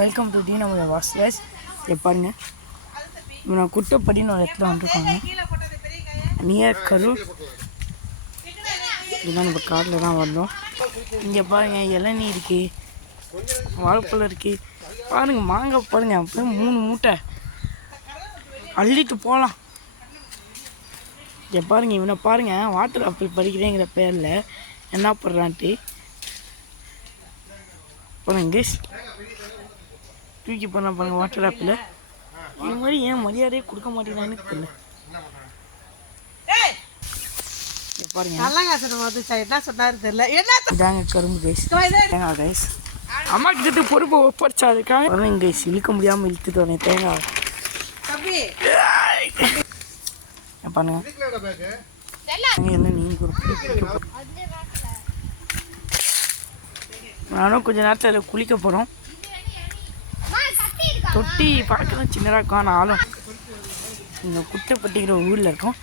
Welcome to D நம்ம வாஸ்லேஸ். பாருங்க, இவனை குட்டப்படின்னு ஒரு இடத்துல வந்துருக்காங்க. நியர் கரூர். இதுதான் நம்ம காட்டில் தான் வந்தோம். இங்கே பாருங்கள், இளநீ இருக்குது, வாழைப்பழம் இருக்குது. பாருங்கள், மாங்காய் பாருங்கள், அப்படியே 3 மூட்டை அள்ளிட்டு போகலாம். இங்கே பாருங்கள், இவனை பாருங்கள், வாட்டர் ஆப்பிள் பறிக்கிறேங்கிற பேரில் என்ன பண்ணுறான்ட்டு பாருங்க கேஸ், தூக்கி பண்ண பாருங்க வாட்டர் ஆப்பில். இது மாதிரி ஏன் மரியாதையே கொடுக்க மாட்டேங்கிறான்னு தெரியல. இதாங்க கரும்பு கைஸ், தேங்காய் கைஸ். அம்மா கிட்ட பொறுப்பை ஒப்படைச்சாதுக்காக கைஸ் இழுக்க முடியாமல் இழுத்துட்டு வரேன் தேங்காய். பாருங்க என்ன நீங்கள் நானும் கொஞ்ச நேரத்தில் குளிக்க போகிறோம். தொட்டி பார்க்கலாம் சின்னதாக காணும் ஆளும். இந்த குட்டைப்பட்டிக்கிற ஊரில் இருக்கோம்,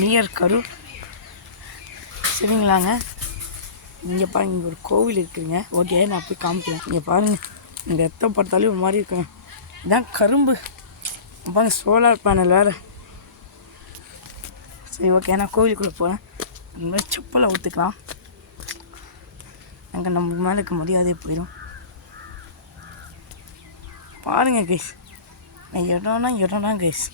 நியர் கரூர். சரிங்களாங்க, இங்கே பாருங்க, இங்கே ஒரு கோவில் இருக்குதுங்க. ஓகே, நான் போய் காமிக்கிறேன். இங்கே பாருங்கள், இந்த இடத்த பார்த்தாலே ஒரு மாதிரி இருக்குங்க. இதான் கரும்பு. பாருங்க, சோலார் பேனல் வேறு. சரி ஓகே, நான் கோவிலுக்குள்ளே போகிறேன். இந்த மாதிரி செப்பலை ஊற்றுக்கலாம், அங்கே நமக்கு மேலே இருக்க மரியாதையே போயிடும். பாருங்கள் கைஸ், இடம்னா கைஸ்.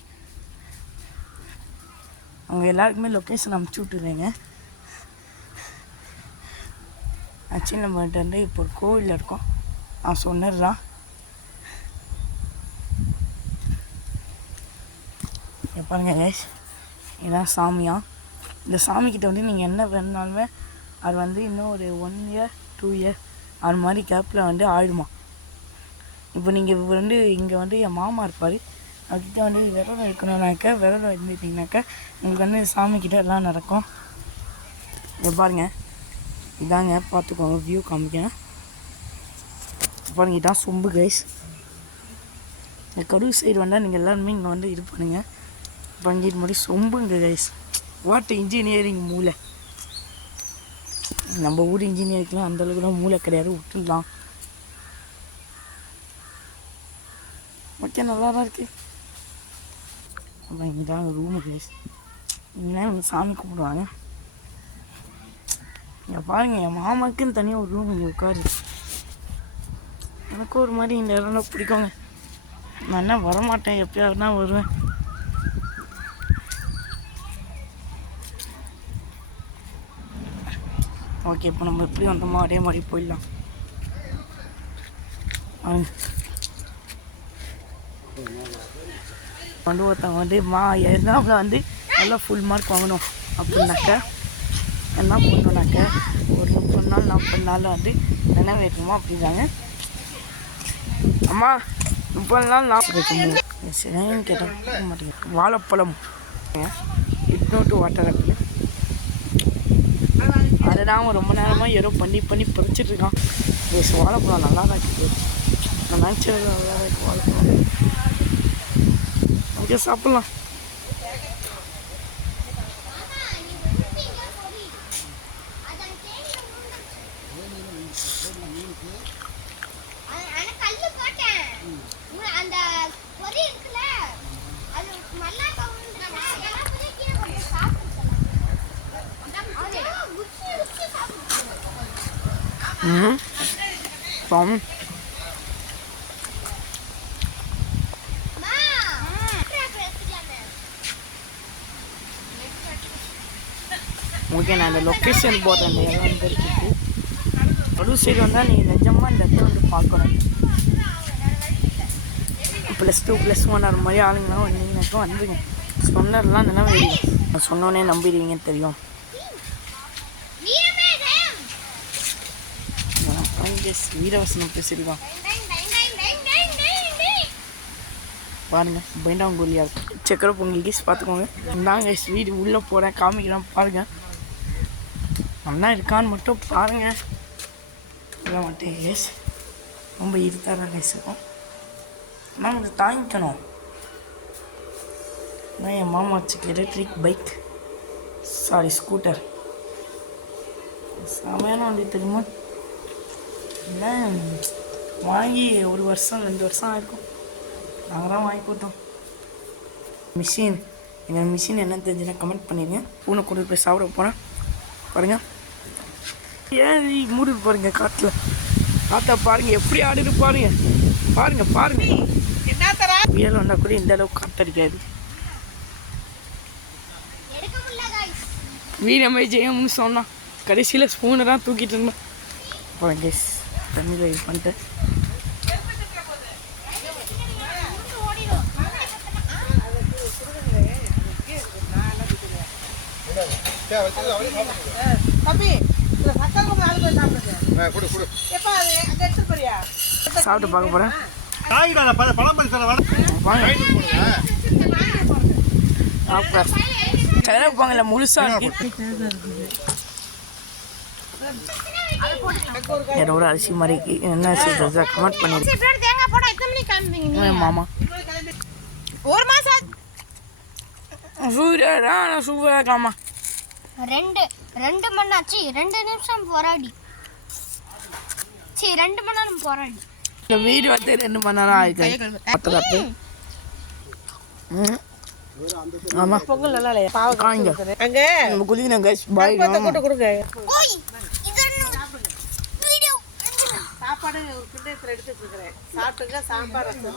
அவங்க எல்லாருக்குமே லொக்கேஷன் அமுச்சு விட்டுருங்க. ஆக்சுவலி நம்மகிட்ட வந்து இப்போ ஒரு கோவிலில் இருக்கோம், நான் சொன்னதுதான். பாருங்க கைஸ், இதுதான் சாமியா. இந்த சாமிக்கிட்ட வந்து நீங்கள் என்ன வேணுனாலுமே அது வந்து இன்னும் ஒரு 1 இயர் 2 இயர் அது மாதிரி கேப்பில் வந்து ஆயிடுமா. இப்போ நீங்கள் வந்து இங்கே வந்து என் மாமா இருப்பார், அவர்கிட்ட வந்து விரதம் இருக்கணும்னாக்கா விரதம் இருந்துட்டிங்கனாக்கா உங்களுக்கு வந்து சாமிக்கிட்ட எல்லாம் நடக்கும். இதை பாருங்கள், இதாங்க பார்த்துக்கோங்க, வியூ காமிக்கிறேன். பாருங்கள், இதான் சொம்பு கைஸ். இந்த கரூர் சைடு வந்தால் நீங்கள் எல்லாருமே இங்கே வந்து இது பண்ணுங்கள். பாருங்க, இது மாதிரி சொம்புங்க கைஸ். வாட் இன்ஜினியரிங் மூளை. நம்ம ஊர் இன்ஜினியரிங்லாம் அந்தளவுக்குலாம் மூளை கிடையாது, விட்டுடலாம். ஓகே, நல்லா தான் இருக்குது. அப்புறம் இங்கேதான் ரூமு ப்ளேஸ். இங்கே வந்து சாமி கும்பிடுவாங்க. இங்கே பாருங்கள், என் மாமாவுக்குன்னு தனியாக ஒரு ரூம் இங்கே உட்காரு. எனக்கும் ஒரு மாதிரி இந்த இடம்லாம் பிடிக்குங்க. நான் என்ன வரமாட்டேன், எப்பயாவதுனா வருவேன். ஓகே, இப்போ நம்ம எப்படி வந்தோமோ அதே மாதிரி போயிடலாம். வந்து ஒருத்தவங்க வந்து எக்ஸாமில் வந்து நல்லா ஃபுல் மார்க் வாங்கணும் அப்படின்னாக்க என்ன பண்ணணுன்னாக்க ஒரு 30 நாள் 40 நாள் வந்து என்ன வைக்கணுமோ அப்படின்னாங்க. அம்மா 30 நாள் 40 வைக்கணும் சரின்னு கேட்டால் மாட்டேங்க. வாழைப்பழம் இட்னோட்டு வாட்டர் ஆப்பிள் அதை தான் ரொம்ப நேரமாக ஏதோ பண்ணி பறிச்சிட்ருக்கான். வாழைப்பழம் நல்லா தான் இருக்குது, நான் நினச்சது நல்லா தான் இருக்குது. வாழைப்பழம் அங்கே சாப்பிட்லாம். ஓகே, நான் இந்த லொக்கேஷன் போடுறேன். இந்த இடம் வந்து இருக்குது கரூர் சைடு வந்தால் நீங்கள் நிஜமாக இந்த இடத்த வந்து பார்க்கணும். +2 +1 அது மாதிரி ஆளுங்களாம் வந்தீங்கன்னாக்கா வந்துடுங்க. சொன்னதெல்லாம் நினைவு தெரியும், நான் சொன்னோன்னே நம்பிடுவீங்கன்னு தெரியும். வீரவசனம் பேசிடுவான் பாருங்கள், பைண்டாங்குழியா இருக்கும். சக்கரை பொங்கல் கேஸ் பார்த்துக்கோங்க. இந்தாங்க வீடு உள்ளே போகிறேன், காமிக்கிறேன் பாருங்கள். நல்லா இருக்கான்னு மட்டும் பாருங்கள். இல்லை மாட்டேன் கேஸ், ரொம்ப இருட்டாக கேஸ் இருக்கும். ஆனால் கொஞ்சம் தாங்கிக்கணும். நான் என் மாமா வச்சுக்க எலக்ட்ரிக் பைக், சாரி ஸ்கூட்டர், செமையான வண்டி தெரியுமா. இல்லை வாங்கி 1 வருஷம் 2 வருஷம் ஆயிருக்கும். நாங்கள் தான் வாங்கி கொடுத்தோம். மிஷின் எங்கள் மிஷின் என்னன்னு தெரிஞ்சுன்னா கமெண்ட் பண்ணிடுங்க. பூனை கொண்டு போய் சாப்பிட போகிறேன். பாருங்கள் ஏன் மூடிட்டு பாருங்க காட்டில் காத்தா பாருங்கள் எப்படி ஆடுது பாருங்க. பாருங்கள் புயல் வந்தால் கூட இந்த அளவுக்கு காத்தடிக்காது. வீரமே ஜெயம்னு சொன்னான். கடைசியில் ஸ்பூனை தான் தூக்கிட்டு இருந்தேன். அப்புறம் கேஸ் தண்ணியில் இது பண்ணிட்டேன். சாப்பிட்டு பார்க்க போகிறேன். வைப்பாங்கல்ல முழுசாக என்னோட அரிசி மாதிரி என்ன சொல்றது கமெண்ட் பண்ணிடுங்க மாமா. சூப்பராக இருக்காமா. 2 மணி ஆச்சு. 2 நிமிஷம் போராடி 2 மணி நேரம் போராடி இந்த வீடு வந்து 2 மணி நேரம் ஆயிருக்கு. ஆமா பொங்கல் நல்லா இல்லையா பாவக்காய்ங்க அங்க நம்ம குளிக்கணும் गाइस. பாய் போட்டு கொடுங்க. ஓய் இது வீடியோ சாப்பாடு ஒரு கிண்ணத்துல எடுத்துட்டு இருக்கேன். சாப்பிட்டுங்க சாம்பார் ரசம்